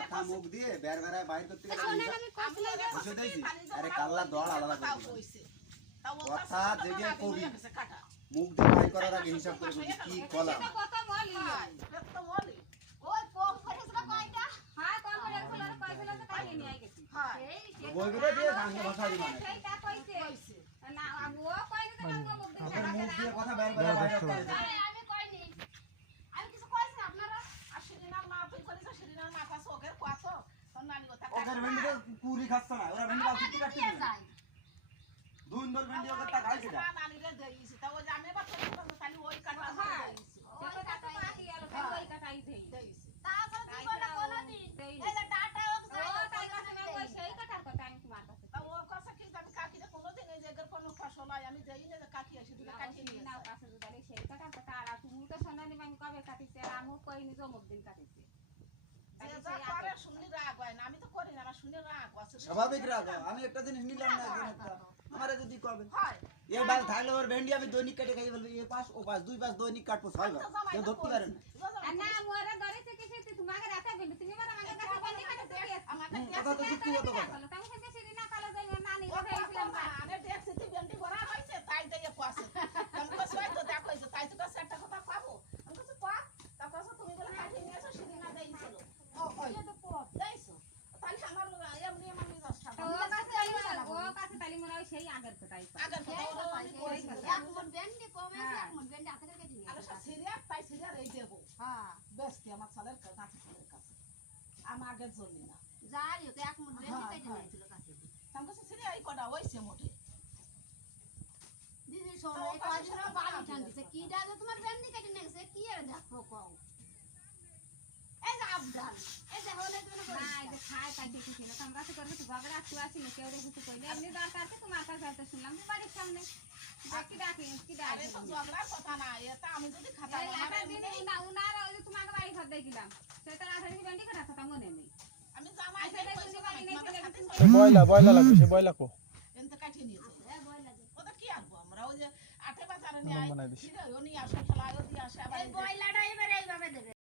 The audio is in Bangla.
কথা মুখ দিয়ে বের বেরায় বাইর করতে গেছি। আরে কাল্লা দড় আলাদা করে কথা জেগে কবি মুখ দিয়ে বাই করার আগে হিসাব করে কবি কি কলা বইগুলো দিয়ে গাঙ্গে ভাষা দি মানে আপনার মুখ দিয়ে কথা বের বেরায় বাইর করতে ওদের ভেন্ডি তো পুরি খাচ্ছে না ওরা ভেন্ডি বাকি কাটতে না দুই দল ভেন্ডি ওকে তা খাইছে না নানি রে দেইছি তা ও জানে বা তো খালি ওই কাটা দেইছি ওটা কাটা পাকি আলো ওই কাটাই দেইছি তা সব জীবনে কোন দিন এই যে ডাটা ও তাই কাছে না ওই সেই কাটার কথা আমি তোমার কাছে তা ও কাছে কি আমি কাকিরে কোনদিন এই যে কোন ফসল হয় আমি দেই না কাকি এসে দিলে কাটি নিয়ে নাও কাছে যদি সেই কাটার কথা আর তুমি তো শোনানি আমি কবে কাটিছে আর আমু কই নি জমক দিন কাটিছে স্বাভাবিক রাগ আমি একটা জিনিস নিলাম না একদিন একটা আমারে যদি কবে এর বাল থাকলে ওর ভেন্ডি আমি দৈনিক কেটে খাই বলবি এ পাশ ও পাশ দুই পাশ দৈনিক কাটবো ছয় বার কেউ ধরতে পারে না না মোরে ধরে থেকে সে তোমাকে রাতে ভেন্ডি তুমি আমার আমাকে কাছে ভেন্ডি কাটে দিয়ে আমাকে কথা তো সত্যি কথা তুমি সেটা সেদিন না কালো যাই না নি কথা হইছিলাম আমি দেখছি তুই ভেন্ডি ভরা হইছে তাই দেই পাশে তুমি তো সই তো দেখো তাই তো সেটা কথা পাবো আমি তো পা তারপর তুমি বলে কাটি নিয়েছো সেদিন না দেইছিল সেই আগের কথাই আগের কথা এক মন ভেন্ডি কমে এক মন ভেন্ডি হাতে কেটে নিয়ে আরে সব সিরিয়াস তাই সিরিয়াস এই দেব হ্যাঁ বেস্ট আমার সালের কাছে সালের কাছে আমার আগের জন্য না যাই ওকে এক মন ভেন্ডি কেটে নিয়েছিল কাছে আমি কাছে সিরিয়াস এই কটা হইছে মোটে দিদি শোনো এই কয়দিন বাড়ি ঠান্ডিছে কি দাও তোমার ভেন্ডি কেটে নিয়েছে কি আর দেখো কও এই যে আবদাল এই যে হলে তুমি না এই যে খায় তাই কিছু না আমরা তো করব তো ঝগড়া আসি না কেউ রে কিছু কইলে এমনি দরকার আছে তোমার কাছে তো শুনলাম যে বাড়ির সামনে কি ডাকে আরে তো ঝগড়ার কথা না এটা আমি যদি খাতা আমার দিন না উনার ওই যে তোমাকে বাড়ি ঘর দেখিলাম সেটা আঠারি ভেন্ডি কাটা কথা মনে নেই আমি জামাই সেটা কইছি বাড়ি নেই বয়লা লাগবে সে বয়লা কো এনতে কাটি নিয়েছে হ্যাঁ বয়লা ওটা কি আনবো আমরা ওই যে আটে বাজারে নিয়ে আই ও নিয়ে আসে ফেলায়ও দিয়ে আসে আবার এই বয়লাটা এবারে এইভাবে দেবে